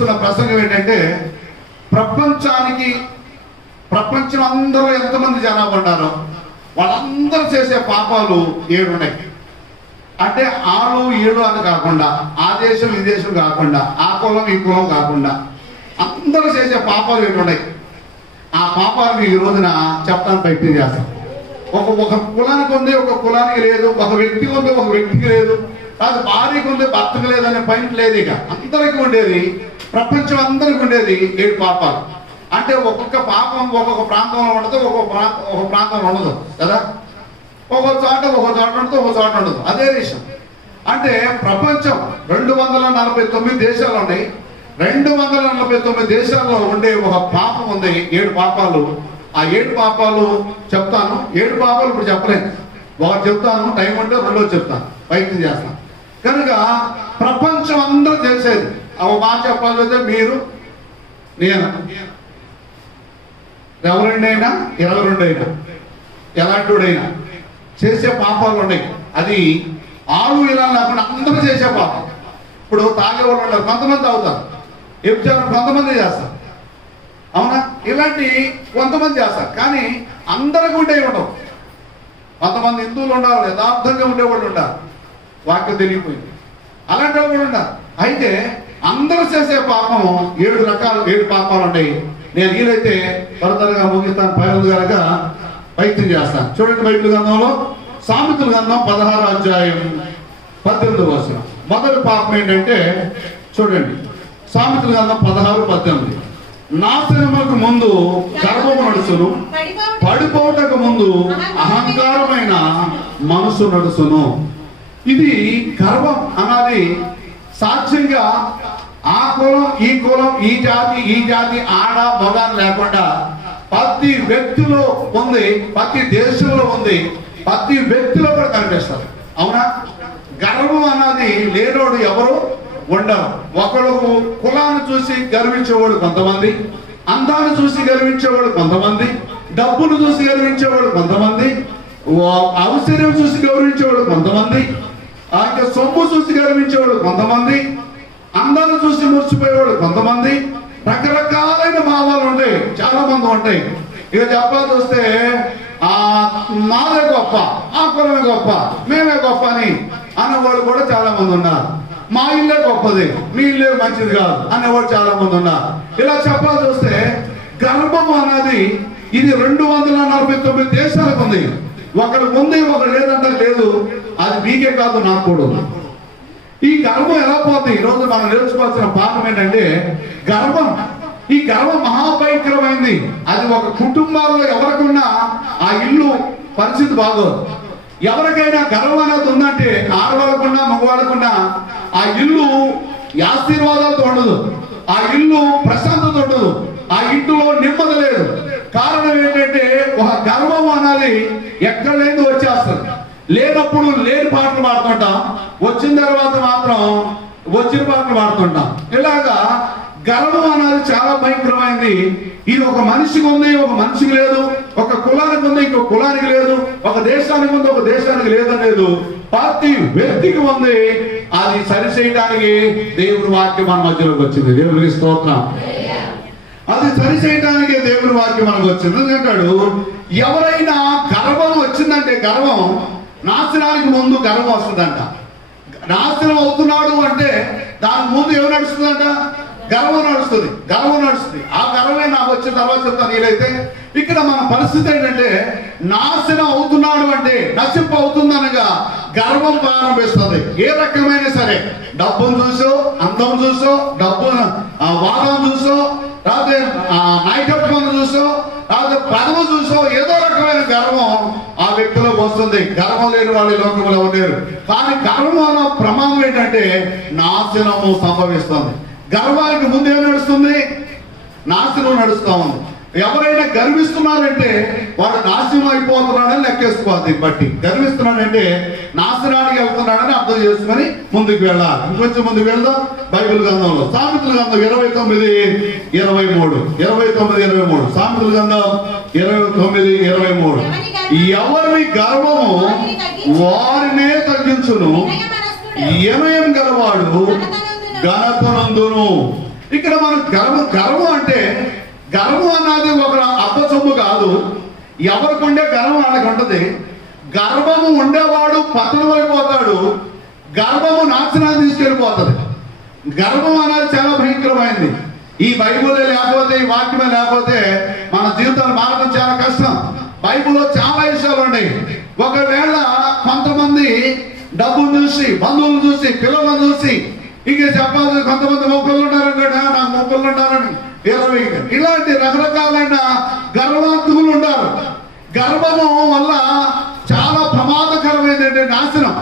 చేస్తున్న ప్రసంగం ఏంటంటే, ప్రపంచం అందరూ ఎంతమంది జనాభా ఉన్నారో వాళ్ళందరూ చేసే పాపాలు 7 ఉన్నాయి. అంటే 6, 7 అని కాకుండా, ఆ దేశం ఈ దేశం కాకుండా, ఆ కులం ఈ కులం కాకుండా అందరూ చేసే పాపాలు 7 ఉన్నాయి. ఆ పాపాలను ఈ రోజున చెప్తాను, ప్రయత్నం చేస్తాం. ఒక కులానికి ఉంది, ఒక కులానికి లేదు, ఒక వ్యక్తికి ఉంది, ఒక వ్యక్తికి లేదు, కాదు భార్యకు ఉంది, భర్తకు లేదనే పాయింట్ లేదు. ఇక అందరికీ ఉండేది, ప్రపంచం అందరికీ ఉండేది 7 పాపాలు. అంటే ఒక్కొక్క పాపం ఒక్కొక్క ప్రాంతంలో ఉండదు, ఒక్కొక్క ప్రాంతంలో ఉండదు కదా. ఒక్కొక్క చోట ఉండదు, ఒక్కొక్క చోట ఉండదు. అదే విషయం. అంటే ప్రపంచం 249 దేశాలు ఉన్నాయి. 249 దేశాల్లో ఉండే ఒక పాపం ఉంది, 7 పాపాలు. ఆ 7 పాపాలు చెప్తాను. 7 పాపాలు ఇప్పుడు చెప్పలేను, ఒకటి చెప్తాను, టైం ఉంటే 2 చెప్తాను, ప్రయత్నం చేస్తాను. కనుక ప్రపంచం అందరూ తెలిసేది ఒక మాట చెప్పాలంటే, మీరు నేను ఎవరిండైనా 22 అయినా ఎలాంటిడైనా చేసే పాపాలు ఉన్నాయి. అది ఆడు ఇలా లేకుండా అందరూ చేసే పాపం. ఇప్పుడు తాగేవాళ్ళు ఉంటారు, కొంతమంది తాగుతారు, వ్యభిచారం కొంతమంది చేస్తారు, అవునా, ఇలాంటి కొంతమంది చేస్తారు. కానీ అందరికీ ఉండేవి ఉండవు. కొంతమంది హిందువులు ఉండాలి, యథార్థంగా ఉండేవాళ్ళు ఉంటారు, వాక్యం తెలియపోయింది, అలాంటి వాళ్ళు కూడా ఉంటారు. అయితే అందరూ చేసే పాపం 7 రకాలు, 7 పాపాలు ఉంటాయి. నేను వీలైతే త్వరగా ముగిస్తాను, పైరు కనుక ప్రయత్నం చేస్తాను. చూడండి, బైబిల్ గ్రంథంలో సామెతల గ్రంథం 16వ అధ్యాయం 18వ వచనం. మొదటి పాపం ఏంటంటే చూడండి, సామెతల గ్రంథం 16:18. నాశనములకు ముందు గర్వము నడుచును, పడిపోవటకు ముందు అహంకారమైన మనసు నడుచును. ఇది గర్వం అన్నది సాధ్యంగా ఆ కులం ఈ కులం, ఈ జాతి ఆడ మగ లేకుండా ప్రతి వ్యక్తిలో ఉంది, ప్రతి దేశంలో ఉంది, ప్రతి వ్యక్తిలో కూడా కనిపిస్తారు, అవునా. గర్వం అన్నది లేనోడు ఎవరు ఉండరు. ఒకడు కులాన్ని చూసి గర్వించేవాడు కొంతమంది, అందాన్ని చూసి గర్వించేవాడు కొంతమంది, డబ్బును చూసి గర్వించేవాడు కొంతమంది, ఔషర్యం చూసి గౌరవించేవాడు కొంతమంది, ఆ యొక్క సొమ్ము చూసి గర్వించేవాడు కొంతమంది, అందాన్ని చూసి మురిసిపోయేవాడు కొంతమంది. రకరకాలైన భావాలు ఉంటాయి, చాలా మంది ఉంటాయి. ఇక చెప్పాల్సి వస్తే మాదే గొప్ప, ఆ కులమే గొప్ప, మేమే గొప్ప అని అనేవాళ్ళు కూడా చాలా మంది ఉన్నారు. మా ఇల్లే గొప్పది, మీ ఇల్లే మంచిది కాదు అనేవాళ్ళు చాలా మంది ఉన్నారు. ఇలా చెప్పాల్సి వస్తే గర్భము అనేది ఇది 249 దేశాలకు ఉంది. ఒకరు ఉంది, ఒకరు లేదంటే లేదు. అది మీకే కాదు, నాకు కూడా ఉంది. ఈ గర్వం ఎలా పోతుంది? ఈరోజు మనం నేర్చుకోవాల్సిన పాఠం ఏంటంటే, ఈ గర్వం మహాభయంకరమైంది. అది ఒక కుటుంబాల్లో ఎవరికున్నా ఆ ఇల్లు పరిస్థితి బాగోదు. ఎవరికైనా గర్వం అనేది ఉందంటే, ఆడవాళ్ళకున్నా మగవాళ్ళకున్నా ఆ ఇల్లు ఆశీర్వాదాలతో ఉండదు, ఆ ఇల్లు ప్రశాంతత ఉండదు, ఆ ఇంటిలో నెమ్మది లేదు. కారణం ఏంటంటే, ఒక గర్వం అనేది ఎక్కడ లేని వచ్చేస్తుంది. లేనప్పుడు లేని పాటలు పాడుతుంటాం, వచ్చిన తర్వాత మాత్రం వచ్చిన పాటలు పాడుతుంటాం. ఇలాగా గర్వం అనేది చాలా భయంకరమైంది. ఇది ఒక మనిషికి ఉంది, ఒక మనిషికి లేదు, ఒక కులానికి ఉంది, ఇంకొక కులానికి లేదు, ఒక దేశానికి ఉంది, ఒక దేశానికి లేదనేది ప్రతి వ్యక్తికి ఉంది. అది సరిచేయడానికి దేవుని వాక్యం మన మధ్యలోకి వచ్చింది. దేవునికి స్తోత్రం. అది సరిచేయడానికి దేవుని వాక్యం మనకు వచ్చింది. ఎందుకంటాడు, ఎవరైనా గర్వం వచ్చిందంటే, గర్వం నాశనానికి ముందు గర్వం వస్తుందంట. నాశనం అవుతున్నాడు అంటే దాని ముందు ఏమి నడుస్తుందంట? గర్వం నడుస్తుంది. ఆ గర్వమే నాకు వచ్చిన తర్వాత చెప్తాను. వీలైతే ఇక్కడ మన పరిస్థితి ఏంటంటే, నాశనం అవుతున్నాడు అంటే, నశింపు అవుతుందనగా గర్వం ప్రారంభిస్తుంది. ఏ రకమైన సరే, డబ్బును చూసో, అందం చూసో, వాదం చూసో, రాదే నాయకత్వం చూసో, రాదే పదవి చూసో, ఏదో రకమైన గర్వం ఆ వ్యక్తిలో వస్తుంది. గర్వం లేని వాళ్ళు లోకంలో ఉండేరు. కానీ గర్వం అన్న ప్రమాదం ఏంటంటే, నాశనము సంభవిస్తుంది. గర్వానికి ముందు ఏం నడుస్తుంది? నాశనం నడుస్తూ ఉంది. ఎవరైనా గర్విస్తున్నారంటే వాడు నాశనం అయిపోతున్నాడని లెక్కేసుకోవాలి. బట్టి గర్విస్తున్నాడంటే నాశనానికి వెళ్తున్నాడని అర్థం చేసుకుని ముందుకు వెళ్ళాలి. ఇంకొంచెం ముందుకు వెళ్దాం. బైబిల్ గ్రంథంలో సామెతల గ్రంథం 29:23 సామెతల గ్రంథం 29:23 ఎవరిని గర్వము వారినే తగ్గించును, వినయం గలవాడు ఘనతనందును. ఇక్కడ మనం గర్వం అంటే గర్వం అన్నది ఒక అబ్బసొమ్ము కాదు. ఎవరికి ఉండే గర్వం వాళ్ళకి ఉంటుంది. గర్వము ఉండేవాడు పతనం అయిపోతాడు, గర్వము నాశనాన్ని తీసుకెళ్ళిపోతుంది. గర్వం అనేది చాలా భయంకరమైంది. ఈ బైబిలే లేకపోతే, ఈ వాక్యమే లేకపోతే మన జీవితాలు మారడం చాలా కష్టం. బైబిల్లో చాలా విషయాలు ఉన్నాయి. ఒకవేళ కొంతమంది డబ్బును చూసి, బంధువులను చూసి, పిల్లలను చూసి ఇక చెప్పాలి, కొంతమంది మొక్కలు ఉంటారంటాడు, నాకు మొక్కలు ఉంటారని 20 ఇలాంటి రకరకాలైన గర్వాంతులు ఉంటారు. గర్వము వల్ల చాలా ప్రమాదకరమైనటువంటి నాశనం.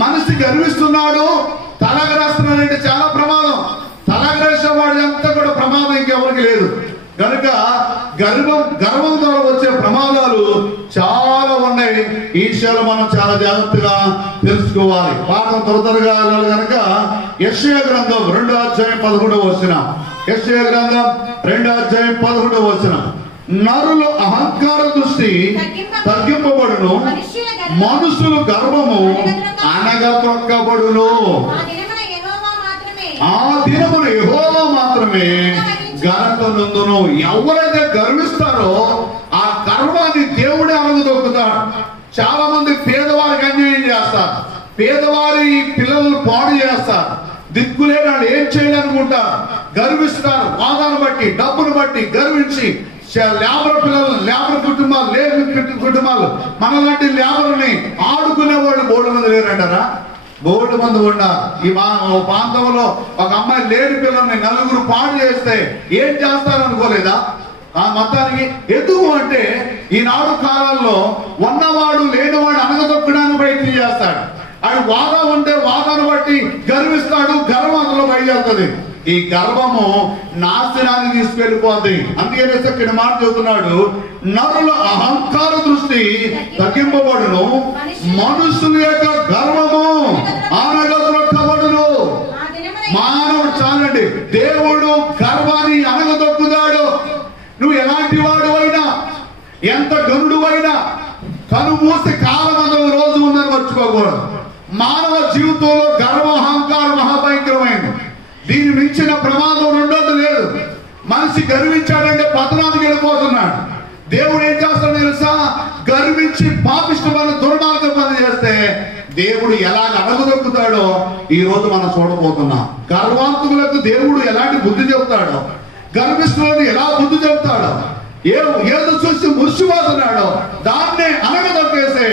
మనిషి గర్విస్తున్నాడు, తలగరేస్తున్నాడు అంటే చాలా ప్రమాదం. తలగరేసేవాడు అంతా కూడా ప్రమాదం ఇంకెవరికి లేదు. కనుక గర్వం ద్వారా వచ్చే ప్రమాదాలు చాలా ఉన్నాయి. ఈ విషయాలు మనం చాలా జాగ్రత్తగా తెలుసుకోవాలి. పాఠం త్వరగా కనుక యెషయా గ్రంథం 2వ అధ్యాయం 11వ వచనం. యెషయా గ్రంథం 2వ అధ్యాయం 11వ వచనం. నరులు అహంకార దృష్టి తగ్గింపబడును, మనుషులు గర్వము అనగతొక్కబడును. ఆ దినమున యెహోవా మాత్రమే ఘనత నందును. ఎవరైతే గర్విస్తారో ఆ గర్వాన్ని దేవుడే అనగదొక్కుతాడు. చాలా మంది పేదవారికి అన్యాయం చేస్తారు, పేదవారి పిల్లలను పాడు చేస్తారు, దిక్కులేని వాళ్ళు ఏం చేయాలనుకుంటారు, గర్విస్తారు. వాదాన్ని బట్టి, డబ్బును బట్టి గర్వించి లేబర్ పిల్లలు, లేబర్ కుటుంబాలు, లేబర్ కుటుంబాలు మనలాంటి లేబర్ని ఆడుకునే వాళ్ళు బోర్డు మంది లేరంటారా? బోర్డు మంది ఉన్నారు. ఈ ప్రాంతంలో ఒక అమ్మాయి లేని పిల్లల్ని నలుగురు పాడు చేస్తే ఏం చేస్తారనుకోలేదా? ఆ మొత్తానికి ఎందుకు అంటే ఈనాడు కాలంలో ఉన్నవాడు లేనివాడు అనగదొక్కడానికి ప్రయత్నం చేస్తాడు. అది వాదం ఉంటే వాదాన్ని బట్టి గర్విస్తాడు, గర్వం అందులో బయలుదేరుతుంది. ఈ గర్వము నాశనాన్ని తీసుకెళ్ళిపోద్ది. అందుకనే ఇక్కడ మాట చెబుతున్నాడు, నరుల అహంకార దృష్టి తగ్గింపబడును, మనుషుల యొక్క గర్వము అనగదొక్కబడును. మానవుడు చాలండి, దేవుడు గర్వాన్ని అనగదొక్కుతాడు. నువ్వు ఎలాంటి వాడు అయినా, ఎంత గనుడు అయినా, కను మూసి కాలమందు రోజు ఉందని మర్చిపోకూడదు. మానవ జీవితంలో గర్వం, అహంకారం మహాభయంకరమైంది. దీని మించిన ప్రమాదం ఉండదు లేదు. మనిషి గర్వించాడంటే పతనానికి వెళ్ళిపోతున్నాడు. దేవుడు ఏం చేస్తాడు తెలుసా? గర్వించి పాపిష్టి పనులు, దుర్మార్గ పనులు చేస్తే దేవుడు ఎలాగ అడగదొక్కుతాడో ఈ రోజు మనం చూడబోతున్నాం. గర్వాంతులకు దేవుడు ఎలాంటి బుద్ధి చెబుతాడో, గర్విష్ఠులను ఎలా బుద్ధి చెబుతాడో, ఏదో చూసి మురిసిపోతున్నాడో దాన్నే అనగదొక్కేసే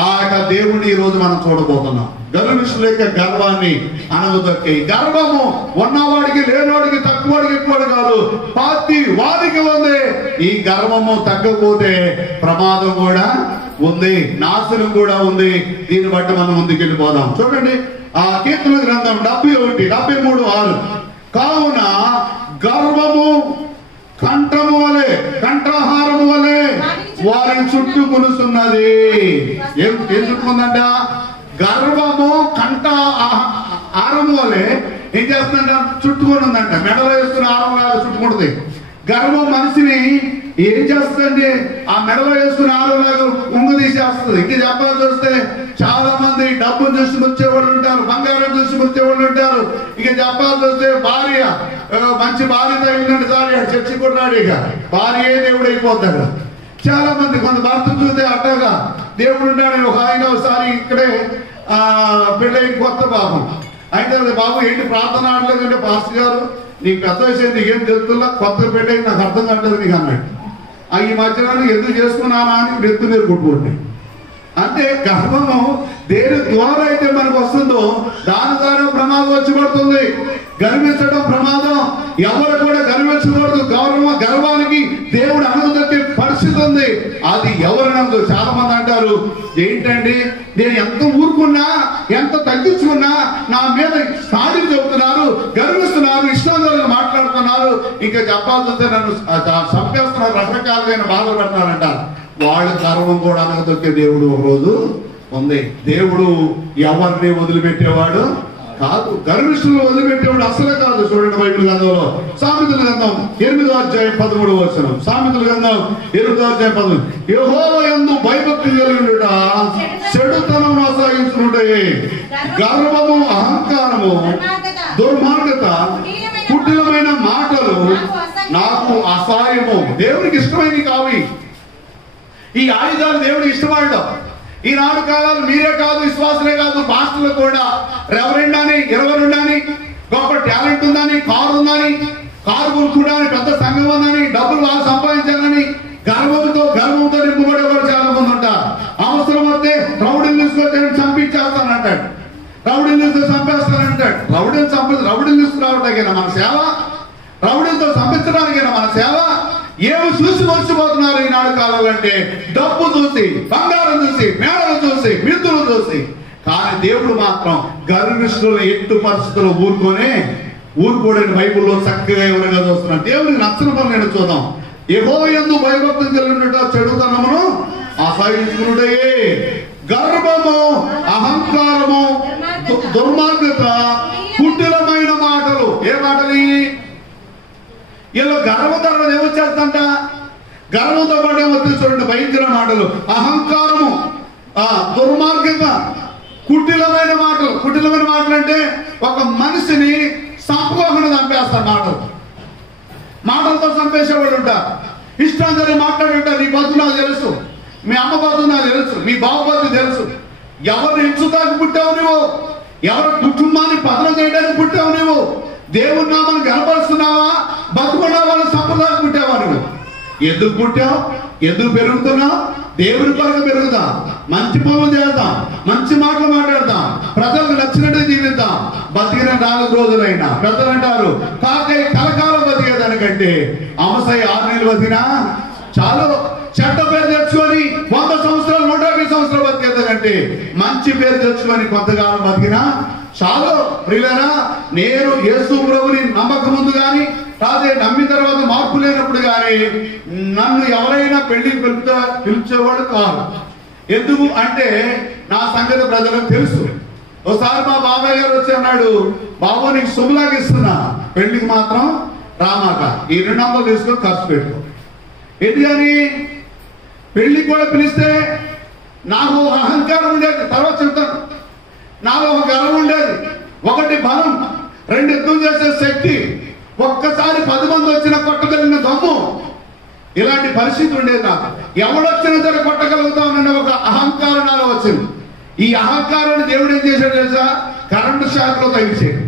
ఆ యొక్క దేవుడిని ఈ రోజు మనం చూడబోతున్నాం. గర్విష్ఠుల యొక్క గర్వాన్ని అనగదొక్కే. గర్వము ఉన్నవాడికి, లేనివాడికి, తక్కువడికి, ఎక్కువడు కాదు, పార్టీ వాడికి ఉంది. ఈ గర్వము తగ్గకపోతే ప్రమాదం కూడా ఉంది, నాశనం కూడా ఉంది. దీన్ని బట్టి మనం ముందుకెళ్ళిపోదాం. చూడండి ఆ కీర్తన గ్రంథం 71:73. కావున గర్వము కంఠము వలె, కంఠహారము వలె వారిని చుట్టుకొనుస్తున్నది. ఏం చుట్టుకుందంట? గర్వము కంఠ హారము వలె ఏం చేస్తుందంట? చుట్టుకొని ఉందంట. మెడలో వేసుకున్న హారం లాగా చుట్టుకుంటుంది. గర్వం మనిషిని ఏం చేస్తుంది? ఆ మెడలో వేసుకున్న హారంలాగా ఉంగు తీసేస్తుంది. ఇంక చెప్పాల్సి వస్తే చాలా మంది డబ్బును చూసి ముచ్చేవాళ్ళు ఉంటారు, బంగారం చూసి ముచ్చేవాళ్ళు ఉంటారు. ఇక చెప్పాల్సి వస్తే భార్య, మంచి భార్య తగిలినట్టు సారి చర్చి కొన్నాడు, ఇక భార్య దేవుడు అయిపోతాడు. చాలా మంది కొంత భర్త చూస్తే అట్టగా దేవుడు ఉన్నాడు. ఒక ఆయన ఒకసారి ఇక్కడే పెళ్ళై కొత్త బాబు అయితే, బాబు ఏంటి ప్రార్థన ఆడలేదంటే, పాస్టర్ గారు నీకు పెద్ద విషయం నీకేం తెలుస్తుందా, కొత్త పెళ్ళై నాకు అర్థం కావట్లేదు నీకు అన్నాడు. ఈ మధ్యన ఎందుకు చేసుకున్నానా అని నెత్తు నీరు కొట్టుకుంటాయి. అంటే గర్వము దేని ద్వారా అయితే మనకు వస్తుందో దాని ద్వారా ప్రమాదం వచ్చి పడుతుంది. గర్వించడం ప్రమాదం. ఎవరు కూడా గర్వించకూడదు. గర్వానికి దేవుడు అనుమతి పరిస్థితి ఉంది. అది ఎవరినందు చాలా మంది అంటారు, ఏంటండి నేను ఎంత ఊరుకున్నా, ఎంత తగ్గించుకున్నా నా మీద సాడి చెబుతున్నారు, గర్విస్తున్నారు, ఇష్టాలు మాట్లాడుతున్నారు, ఇంకా చెప్పాల్సి వస్తే నన్ను చంపేస్తున్నారు, రకరకాలుగా బాధలు పెడతారంటారు. వాళ్ళ గర్వం కూడా అనగదొక్కే దేవుడు ఒక రోజు ఉంది. దేవుడు ఎవరిని వదిలిపెట్టేవాడు కాదు, గర్విష్ఠులను వదిలిపెట్టేవాడు అసలు కాదు. చూడండి బైబిల్ గ్రంథంలో సామెతల గ్రంథం 8వ అధ్యాయం 13వ వచనం. సామెతల గ్రంథం 8వ అధ్యాయం 13. యెహోవా యందు భయభక్తి కలిగియుండుట చెడుతనం అసహించునుటే, గర్వము, అహంకారము, దుర్మార్గత కుటిలమైన మాటలు నాకు అసహాయము. దేవునికి ఇష్టమైనవి కావు ఈ ఆయుధాలు. దేవుడికి ఇష్టపడడం. ఈనాడు కాలాలు మీరే కాదు, విశ్వాసులే కాదు, పాస్టర్లు కూడా రెవరెండ్ అని 22 అని గొప్ప టాలెంట్ ఉందని, కారు ఉందని, కారు కొనుక్కుంటాని, పెద్ద సంఘం ఉందని, డబ్బులు బాగా సంపాదించాలని గర్వంతో నింపబడే వాళ్ళు చాలా మంది ఉంటారు. అవసరం వస్తే రౌడీని తీసుకొచ్చి చంపించేస్తానంటాడు, రౌడీని తీసుకొని చంపేస్తానంటాడు. రౌడీని తీసుకురావడానికైనా మన సేవ, రౌడీలతో చంపించడానికైనా మన సేవ. ఏమి చూసి మర్చిపోతున్నారు ఈనాడు కాలాలంటే డబ్బు చూసి, బంగారం చూసి, మేడలు చూసి, మిత్రులు చూసి. కానీ దేవుడు మాత్రం గర్విష్ఠులు ఎట్టు పరిస్థితులు ఊరుకోడని బైబుల్లో చక్కగా ఎవరుగా చూస్తున్నాడు. దేవుడికి నచ్చిన పనులు నేను చూద్దాం. యెహోవా యందు భయభక్తులు కలిగినట, చెడుతనమును అసహించుకునుడే, గర్వము, అహంకారము, దుర్మార్గత, కుటిలమైన మాటలు. ఏ మాటలు? ఇలా గర్వధరణ ఏమొచ్చేస్తంట? గర్వంతో పాటు ఏమొచ్చింది చూడండి, భయంకర మాటలు, అహంకారము, దుర్మార్గత, కుటిలమైన మాటలు. కుటిలమైన మాటలు అంటే ఒక మనిషిని సంపోహన చంపేస్తారు. మాటలతో చంపేసేవాళ్ళు ఉంటారు. ఇష్టాంతరం మాట్లాడుంటారు. నీ బతుకు నాకు తెలుసు, మీ అమ్మ బతుకు నాకు తెలుసు, మీ బాబు బతుకు తెలుసు. ఎవరు ఇచ్చుతానికి పుట్టావు నువ్వు? ఎవరి కుటుంబాన్ని పతనం చేయడానికి పుట్టావు నువ్వు? దేవుని నామాన్ని గనపరుస్తున్నావా? బతుకున్న వాళ్ళ సంప్రదాయం పుట్టావా నువ్వు? ఎందుకు పుట్టావు? ఎందుకు పెరుగుతున్నావు? దేవుని కొరకు పెరుగుదాం, మంచి పనులు చేద్దాం, మంచి మాటలు మాట్లాడదాం, ప్రజలకు నచ్చినట్టు జీవిద్దాం. బతికిన 4 రోజులైనా పెద్దలు అంటారు, కాకయ్య కలకాలం బతికేదానికంటే అమసయ్య 6 నెలలు బతికినా చాలు. చెడ్డ పేరు తెచ్చుకొని 100 సంవత్సరాలు 150 సంవత్సరాలు బతికేదానికంటే మంచి పేరు తెచ్చుకొని కొంతకాలం బతికినా చాలు. ప్రియులారా, నేను యేసు ప్రభుని నమ్మక ముందు కానీ, కాదే నమ్మిన తర్వాత మార్పు లేనప్పుడు కానీ నన్ను ఎవరైనా పెళ్లికి పిలిచేవాడు కాదు. ఎందుకు అంటే నా సంగతి ప్రజలకు తెలుసు. ఒకసారి మా బాబాయ్ గారు వచ్చి అన్నాడు, బాబు నీకు శుభలాగా ఇస్తున్నా, పెళ్లికి మాత్రం రామాక, ఈ 200 తీసుకొని ఖర్చు పెట్టు. ఏంటి అని పెళ్లికి కూడా పిలిస్తే నాకు అహంకారం ఉండేది, తర్వాత చెప్తాను. నాలో ఒక గర్వం ఉండేది. 1 బలం, 2 యుద్ధం చేసే శక్తి, ఒక్కసారి 10 మంది వచ్చినా కొట్టగలిగిన దమ్ము. ఇలాంటి పరిస్థితి ఉండేది నాకు. ఎవడొచ్చినా సరే కొట్టగలుగుతామన్న ఒక అహంకారం నాలో వచ్చింది. ఈ అహంకారాన్ని దేవుడు ఏం చేశాడు తెలుసా? కరెంటు షాక్లో తగిలించాడు.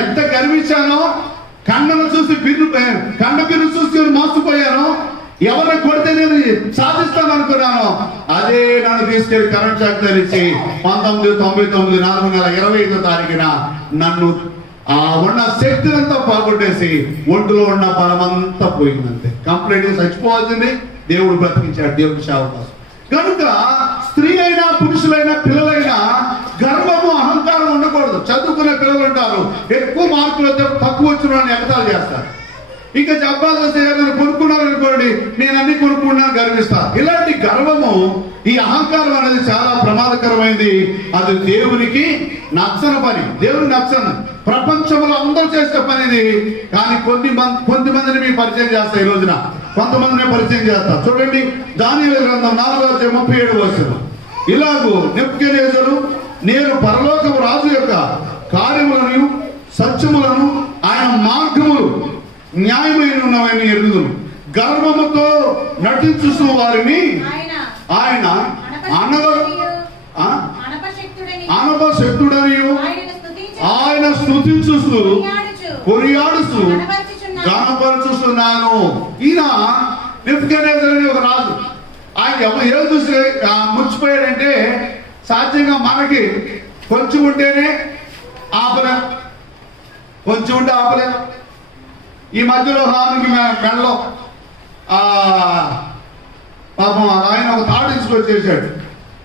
ఎంత గర్వించానో, కండను చూసి కండ బిర్రు చూసి మోసపోయానో, ఎవరిని కొడితే నేను సాధిస్తాను అనుకున్నాను, అదే నన్ను తీసుకెళ్లి కరెంట్ షాక్ తగిలించి 1999 4 నెల 25వ తారీఖున నన్ను ఉన్న శక్తినంతా పోగొట్టేసి ఒంటిలో ఉన్న బలమంతా పోయిందంతే. కంప్లీట్ చచ్చిపోవాల్సింది, దేవుడు బ్రతికించాడు. దేవుడి సేవ కోసం. కనుక స్త్రీ అయినా పురుషులైనా పిల్లలైనా గర్వము అహంకారం ఉండకూడదు. చదువుకునే పిల్లలు ఉంటారు, ఎక్కువ మార్కులు తక్కువ వచ్చిన వాళ్ళని ఎగతాళి చేస్తారు. ఇంకా చెప్పాల్సి వస్తే ఏదైనా కొనుక్కున్నారు అనుకోండి, నేను అన్ని కొనుక్కున్నాను గర్విస్తాను. ఇలాంటి గర్వము, ఈ అహంకారం అనేది చాలా ప్రమాదకరమైంది. అది దేవునికి నచ్చని పని, దేవునికి నచ్చని. ప్రపంచంలో అందరూ చేసే పని ఇది. కానీ కొంతమందిని మీకు పరిచయం చేస్తా ఈ రోజున, కొంతమందిని పరిచయం చేస్తా. చూడండి, దానియేలు గ్రంథం 4:37 ఇలాగూ నెబుకద్నెజరు నేను పరలోకపు రాజు యొక్క కార్యములను సత్యములను ఆయన మార్గములు న్యాయమైన ఉన్నవని ఎరుగుదును. గర్వముతో నటించు వారిని ఆయన అనపశక్తుడని ఆయన స్తుతించు కొనియాడుచు గణపరచుస్తున్నాను. ఈయన నెబుకద్నెజరు అనే ఒక రాజు. ఆయన ఏం చూసి ముచ్చిపోయాడంటే, సాధ్యంగా మనకి కొంచెం ఉంటేనే ఆపలే, కొంచెం ఉంటే ఆపలే. ఈ మధ్యలో రానికి మెడలో పాపం ఆయన ఒక తాడు తీసుకొచ్చేసాడు,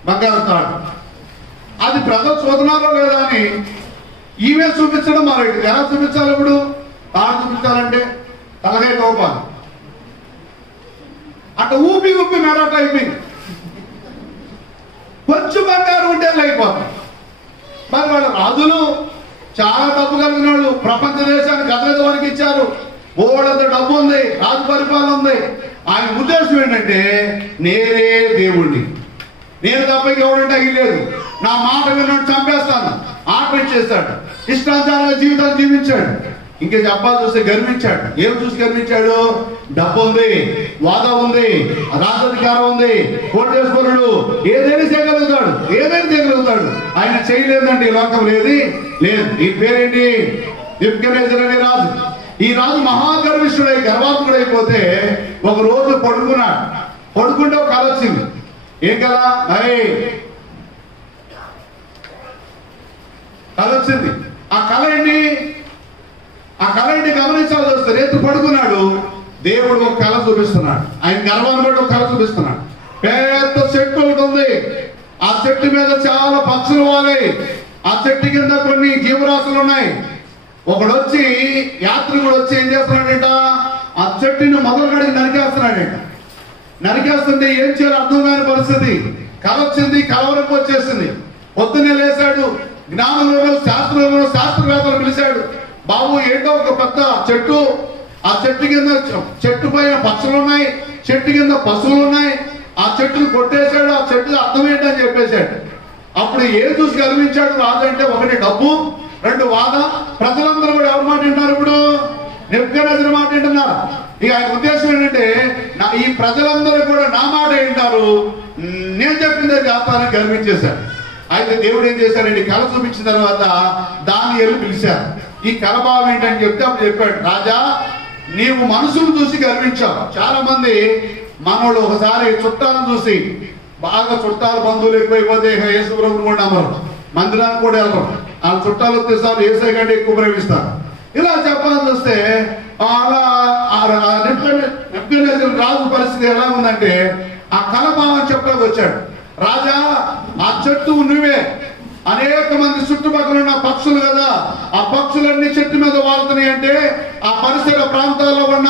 బంగారు తాడు. అది ప్రజలు చూస్తున్నారో లేదా అని ఈమె చూపించడం మరి ఎలా చూపించాలి? ఇప్పుడు తాడు చూపించాలంటే తలకాయ కోపాలి, అట్లా ఊపి మెడట అయిపోయింది. కొంచెం బంగారు ఉంటే అయిపోతాయి. మరి వాళ్ళ రాజులు చాలా డబ్బు కలిగిన వాళ్ళు, ప్రపంచ దేశానికి గదగద వరకు ఇచ్చారు, ఓడంత డబ్బు ఉంది, రాజు పరిపాలన ఉంది. ఆయన ఉద్దేశం ఏంటంటే, నేనే దేవుణ్ణి, నేను తప్ప ఎవడంటే అయ్యలేదు, నా మాట విన్నాడు చంపేస్తాను. ఆర్డర్ చేశాడు, ఇష్టానుసారంగా జీవితాన్ని జీవించాడు. ఇంకే చెప్పాల్సి వస్తే గర్వించాడు. ఏం చూసి గర్వించాడు? డబ్బు ఉంది, వాదా ఉంది, రాజాధికారం ఉంది, కోటేశ్వరుడు, ఏదైనా చేయగలుగుతాడు. ఆయన చేయలేదండి ఈ లోకం లేదు. ఈ పేరేంటి? నెబుకద్నెజర్ అనే రాజు. ఈ రాజు మహాగర్విష్ఠుడై గర్వాత్ముడైపోతే ఒక రోజు పడుకుంటే ఒక కళ వచ్చింది. ఏం కళ? కళ వచ్చింది. ఆ కళ ఏంటి గమనించాల్సి వస్తే, రేపు పడుకున్నాడు, దేవుడు ఒక కళ చూపిస్తున్నాడు. ఆయన గర్వాన్ని బట్టి ఒక కళ చూపిస్తున్నాడు. పెద్ద చెట్టు ఒకటి ఉంది, ఆ చెట్టు మీద చాలా పక్షులు వాలాయి, ఆ చెట్టు కింద కొన్ని జీవరాశులు ఉన్నాయి. ఒకడు వచ్చి, యాత్రికుడు వచ్చి ఏం చేస్తున్నాడంట? ఆ చెట్టుని మొదలు కడిగి నరికేస్తుంటే ఏం చేయాలి అర్థం కాని పరిస్థితి. కళ వచ్చింది, కలవరకు వచ్చేసింది. పొద్దున్నే లేచాడు, జ్ఞానంలో శాస్త్రవేత్తలు పిలిచాడు. బాబు, ఏంటో ఒక పెద్ద చెట్టు, ఆ చెట్టు కింద చెట్టు పైన పక్షులు ఉన్నాయి, చెట్టు కింద పశువులు ఉన్నాయి, ఆ చెట్టును కొట్టేశాడు, ఆ చెట్టు అర్థం ఏంటని చెప్పేశాడు. అప్పుడు ఏం చూసి గర్వించాడు రాజు అంటే? ఒకటి డబ్బు, రెండు వాద. ప్రజలందరూ కూడా ఎవరి మాట వింటున్నారు? ఇప్పుడు నెబుకద్నెజర్ మాట వింటున్నారు. ఇక ఆయన ఉద్దేశం ఏంటంటే, ఈ ప్రజలందరూ కూడా నా మాట వింటారు, నేను చెప్పిందే చేస్తానని గర్వించేశాడు. అయితే దేవుడు ఏం చేశారండి? కళ చూపించిన తర్వాత దానియేలు పిలిచారు. ఈ కళ భావం ఏంటని చెప్తే అప్పుడు చెప్పాడు, రాజా, నీవు మనుషులు చూసి గర్వించావు. చాలా మంది మనోళ్ళు ఒకసారి చుట్టాలను చూసి, బాగా చుట్టాలు బంధువులు ఎక్కువైపోతే యేసు ప్రభువుని కూడా నమ్మరు, మందిరానికి కూడా వెళ్ళరు. ఆ చుట్టాలు వచ్చేసారు యేసయ్య కంటే ఎక్కువ ప్రేమిస్తారు. ఇలా చెప్పాల్సి వస్తే అలా నెబుకద్నెజర్ రాజు పరిస్థితి ఎలా ఉందంటే, ఆ కళ భావం చెప్పడానికి వచ్చాడు. రాజా, ఆ చెట్టు నువ్వే, అనేక మంది చుట్టుపక్కల ఉన్న పక్షులు కదా, ఆ పక్షులన్నీ చెట్టు మీద వాళ్తున్నాయి అంటే ఆ పరిసర ప్రాంతాల్లో ఉన్న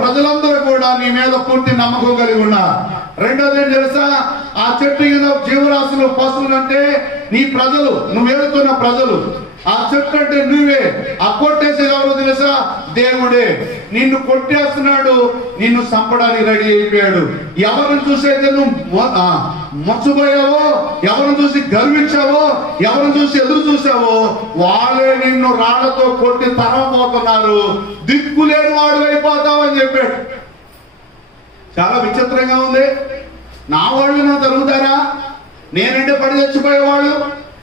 ప్రజలందరూ కూడా నీ మీద పూర్తి నమ్మకం కలిగి ఉన్నారు. రెండోది ఏం తెలుసా? ఆ చెట్టు మీద జీవరాశులు, పశువులు అంటే నీ ప్రజలు, నువ్వు ఎదుగుతున్న ప్రజలు. ఆ చెట్టు అంటే నువ్వే. ఆ కొట్టేసేది ఎవరో తెలుసా? దేవుడే. నిన్ను కొట్టేస్తున్నాడు, నిన్ను చంపడానికి రెడీ అయిపోయాడు. ఎవరిని చూసైతే నువ్వు మర్చిపోయావో, ఎవరిని చూసి గర్వించావో, ఎవరిని చూసి ఎదురు చూసావో, వాళ్ళే నిన్ను రాళ్లతో కొట్టి తరమపోతున్నారు. దిక్కులేని వాడు అయిపోతావు అని చెప్పాడు. చాలా విచిత్రంగా ఉంది. నా వాళ్ళు నా తరుగుతారా? నేనంటే పడి చచ్చిపోయేవాళ్ళు,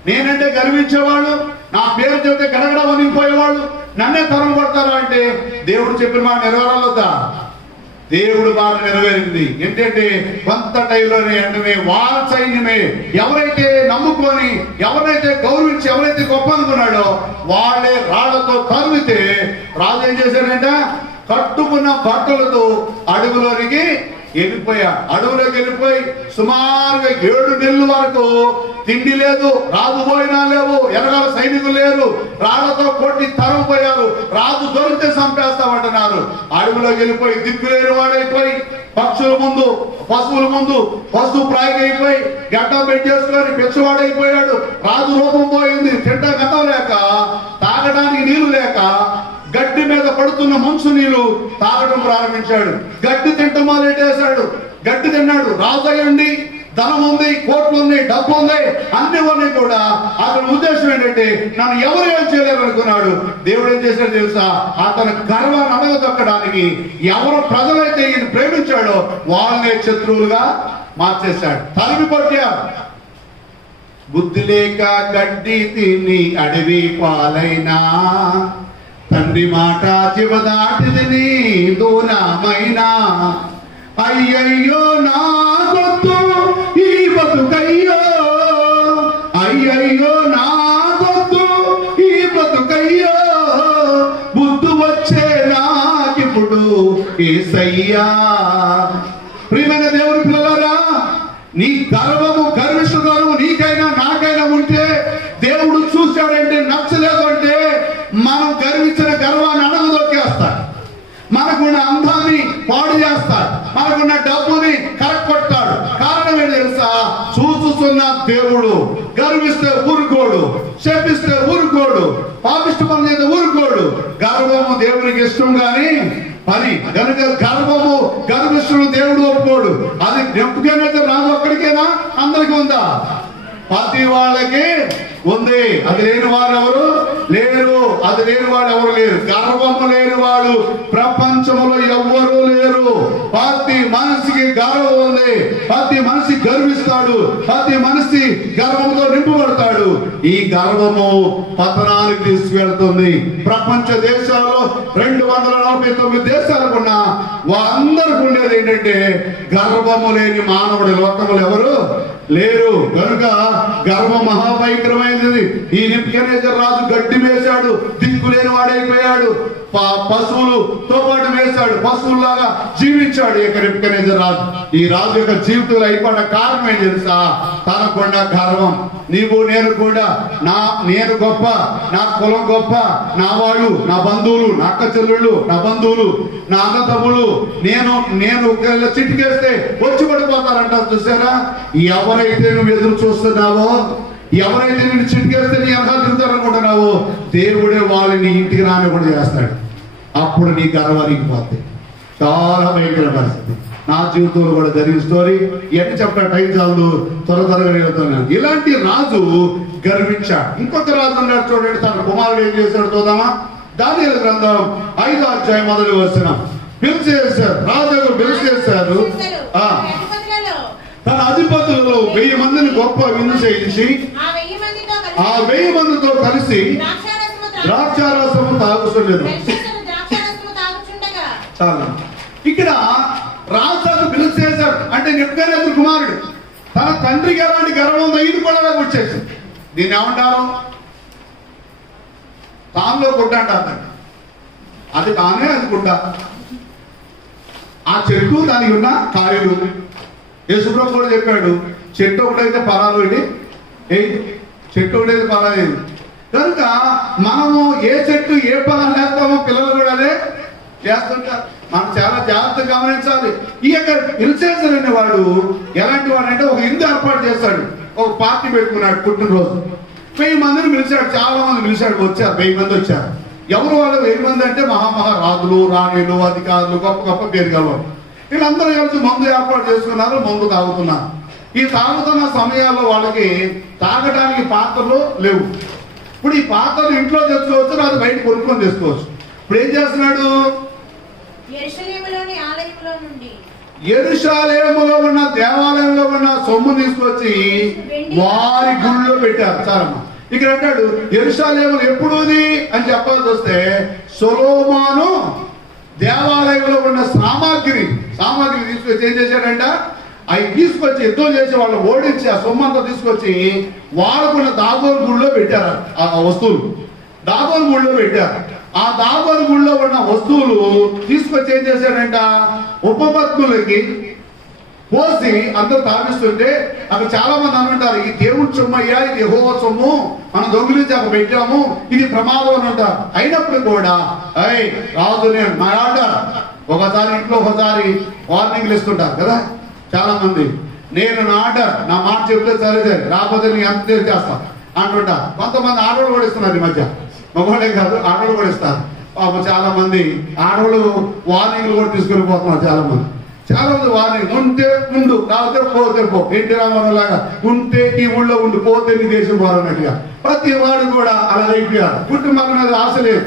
నేనంటే గర్వించేవాళ్ళు, నా పేరు చెబితే గడగడ వణిగిపోయేవాళ్ళు నన్నే తరం పడతారా అంటే దేవుడు చెప్పిన మాట నెరవేరాలొద్దా? దేవుడు మాట నెరవేరింది. ఏంటంటే కొంత టైంలోనే ఎండమే వాళ్ళ సైన్యమే ఎవరైతే నమ్ముకొని, ఎవరైతే గౌరవించి, ఎవరైతే గొప్ప అనుకున్నాడో వాళ్ళే రాళ్లతో తరిమితే రాజు ఏం చేశాడంట? కట్టుకున్న బట్టలతో అడవిలోకి వెళ్ళిపోయి సుమారుగా 7 నెలల వరకు తిండి లేదు, రాజు పోయినా లేవు, ఎనగాల సైనికులు లేరు, రాళ్లతో కొట్టి తరలిపోయారు. రాజు దొరికితే చంపేస్తామంటున్నారు. అడవిలోకి వెళ్ళిపోయి దిక్కులేని వాడైపోయి, పక్షుల ముందు, పశువుల ముందు పశువు ప్రాయమైపోయి, గడ్డం పెట్టేసుకొని పెచ్చవాడైపోయాడు. రాజు రూపం పోయింది. తింటా గతం లేక, తాగడానికి నీళ్లు లేక, గడ్డి మీద పడుతున్న మంచు నీళ్లు తాగడం ప్రారంభించాడు. గడ్డి తింట మొదలెట్టేశాడు. గడ్డి తిన్నాడు. రాజు అయ్యండి, ధనం ఉంది, కోట్లు ఉంది, డబ్బు ఉంది, అన్ని ఉన్నాయి కూడా. అతని ఉద్దేశం ఏంటంటే నన్ను ఎవరు ఏం చేయలేరు అనుకున్నాడు. దేవుడు ఏం చేశాడు తెలుసా? అతని గర్వాన్ని అడగదొక్కడానికి ఎవరు ప్రజలైతే ఈయన ప్రేమించాడో వాళ్ళనే శత్రువులుగా మార్చేశాడు. తరిమి కొట్టారు. బుద్ధి లేక గడ్డి తిని అడవి పాలైనా, తండ్రి మాట చివదాటిది దూరమైనా, అయ్యయ్యో నా గొత్తు ఈ బతుకయ్యో, అయ్యయ్యో నా గొత్తు ఈ బతుకయ్యో, బుద్ధు వచ్చే నాకిప్పుడు యేసయ్యా. ప్రియమైన దేవుని పిల్లలారా, నీ గర్వము, గర్విష్ఠతను నీకైనా నాకైనా ఉంటే దేవుడు చూశాడంటే, నచ్చలేదు అంటే మనం గర్వించిన గర్వాన్ని అణగదొక్కేస్తాడు. మనకున్న అందాన్ని పాడు చేస్తాడు. మనకున్న డబ్బుని కరక్కొట్టాడు. కారణం ఏంటి తెలుసా? చూస్తున్న దేవుడు గర్విస్తే ఊరుకోడు, శపిస్తే ఊరుకోడు, పాపిష్టి పని చేస్తే ఊరుకోడు. గర్వము దేవునికి ఇష్టం గాని పని కనుక గర్వము, గర్విష్ఠుడు దేవుడు ఒప్పుకోడు. అది నెబుకద్నెజర్ రాజు ఒక్కడికేనా? అందరికీ ఉందా? ప్రతి వాళ్ళకి ఉంది. అది లేని వారు ఎవరు లేరు. అది లేని వాడు ఎవరు లేరు. గర్వము లేని వాడు ప్రపంచంలో ఎవ్వరూ లేరు. ప్రతి మనిషికి గర్వం ఉంది. ప్రతి మనిషి గర్విస్తాడు. ప్రతి మనిషి గర్వంతో నింపబడతాడు. ఈ గర్వము పతనానికి తీసుకువెళ్తుంది. ప్రపంచ దేశాల్లో 249 దేశాలకున్న అందరికి ఉండేది ఏంటంటే గర్వము లేని మానవుడి లోకములు ఎవరు లేరు. కనుక గర్వం మహాభయంకరమైనది. ఈ నెబుకద్నెజర్ రాజు గడ్డి వేశాడు, దిక్కులేని వాడైపోయాడు. పశువులతో పాటు వేశాడు, పశువులాగా జీవించాడు ఈ నెబుకద్నెజర్ రాజు. ఈ రాజు యొక్క జీవితంలో అయిపోయిన కారణం ఏం తెలుసా? తనకున్న గర్వం. నీవు నేను కూడా నేను గొప్ప, నా కులం గొప్ప, నా వాళ్ళు, నా బంధువులు, నా అక్క చెల్లెళ్ళు, నా బంధువులు, నా అన్నదమ్ములు, నేను చిటికేస్తే వచ్చి పడిపోతారంటారు. చూసారా? ఎవరైతే నువ్వు ఎదురు చూస్తున్నావో, ఎవరైతే నేను చిటికేస్తే నీ వెనకాల తిరుగుతారనుకుంటున్నావో, దేవుడే వాళ్ళని ఇంటికి రానివ్వకుండా చేస్తాడు. అప్పుడు నీ గర్వానికి పోతే చాలా భయంకర పరిస్థితి. నా జీవితంలో కూడా జరిగిన స్టోరీ ఎట్లా చెప్పిన టైం చాలు, త్వరగా వెళ్తున్నాను. ఇలాంటి రాజు గర్వించాడు. ఇంకొక రాజు ఉన్నాడు చూడండి. తన కుమారుడు ఏం చేశాడు చూద్దామా? దానియేలు గ్రంథం 5వ అధ్యాయం మొదటి వచనం. బెల్షస్సరు రాజు బెల్షస్సరు తన అధిపతులలో 1000 మందిని గొప్ప విందు చేయించి ఆ 1000 మందితో కలిసి ద్రాక్షారసము తాగుతుండెను. చాలా ఇక్కడ రాజు బెల్షస్సరు అంటే నెబుకద్నెజరు కుమారుడు. తన తండ్రికి ఎలాంటి గర్వం ఉందో ఇది కూడా వచ్చేసి దీన్ని ఏమంటారు? తానులో గుడ్డ అంటారు. అది తానే అది గుడ్డ. ఆ చెట్టు దానికి ఉన్న కాయలు. యేసుప్రభు కూడా చెప్పాడు, చెట్టు ఒకటైతే పరాలు ఇది, చెట్టు ఒకటైతే పరాలేదు. కనుక మనము ఏ చెట్టు ఏ ఫలాలు వేస్తామో పిల్లలు కూడా అదే చేస్తుంటారు. మనం చాలా జాగ్రత్తగా గమనించాలి. ఈ యొక్క బెల్షస్సరు అనేవాడు ఎలాంటి వాడు అంటే ఒక విందు ఏర్పాటు చేశాడు. ఒక పార్టీ పెట్టుకున్నాడు, పుట్టినరోజు. 1000 మందిని పిలిచాడు. చాలా మంది పిలిచాడు. వచ్చారు, 1000 మంది వచ్చారు. ఎవరు వాళ్ళు? 1000 మంది అంటే మహారాజులు, రాణిలు, అధికారులు, గొప్ప గొప్ప పేరు గలవారు. వీళ్ళందరూ కలిసి మందు ఏర్పాటు చేసుకున్నారు. మందు తాగుతున్నారు. ఈ తాగుతున్న సమయాల్లో వాళ్ళకి తాగడానికి పాత్రలు లేవు. ఇప్పుడు ఈ పాత్రలు ఇంట్లో తెచ్చుకోవచ్చు, అది బయట కొనుక్కొని తెచ్చుకోవచ్చు. ఇప్పుడు ఏం చేస్తున్నాడు? యెరూషలేములో ఉన్న దేవాలయంలో ఉన్న సొమ్ము తీసుకొచ్చి వారి గుళ్ళో పెట్టారు. చాలమ్మా. ఇక్కడ అంటాడు యెరూషలేములో ఎప్పుడుది అని చెప్పాల్సి వస్తే సొలొమోను దేవాలయంలో ఉన్న సామాగ్రి తీసుకొచ్చి ఏం చేశాడంట? అవి తీసుకొచ్చి యుద్ధం చేసి వాళ్ళు ఓడించి ఆ సొమ్మంతా తీసుకొచ్చి వాళ్ళకున్న దాగోను గుళ్ళో పెట్టారు. ఆ వస్తువులు దాగోను గుళ్ళో పెట్టారు. ఆ దాగోను గుళ్ళో ఉన్న వస్తువులు తీసుకొచ్చి ఏం చేశాడంట? ఉపపత్నులకి పోసి అందరూ తాగిస్తుంటే అక్కడ చాలా మంది అనుకుంటారు, ఈ దేవుడి సొమ్ము అయ్యా, ఇది యెహోవా సొమ్ము, మనం దొంగిలించి అక్కడ పెట్టాము, ఇది ప్రమాదం అని అంటారు. అయినప్పుడు కూడా రాజు నేను నా ఆర్డర్. ఒకసారి ఇంట్లో ఒకసారి వార్నింగ్లు ఇస్తుంటారు కదా చాలా మంది. నేను నా ఆర్డర్, నా మాట చెప్తే సరే, రాకపోతే నేను ఎంత చేస్తా అంటుంటారు. కొంతమంది ఆడవాళ్ళు కూడా ఇస్తున్నారు. ఈ మధ్య మగవాళ్ళే కాదు, ఆడవాళ్ళు కూడా ఇస్తారు. చాలా మంది ఆడవాళ్ళు వార్నింగ్లు కూడా తీసుకుని పోతున్నారు. చాలా మంది వార్నింగ్. ఉంటే ఉండు, రాకపోతే పోతే పో. ఎన్టీ రామారావు లాగా ఉంటే ఈ ఊళ్ళో ఉండు, పోతే నీ దేశం పోరన్నట్టుగా ప్రతి వాడు కూడా అలా అయిపోయారు. కుటుంబాల మీద ఆశ లేదు.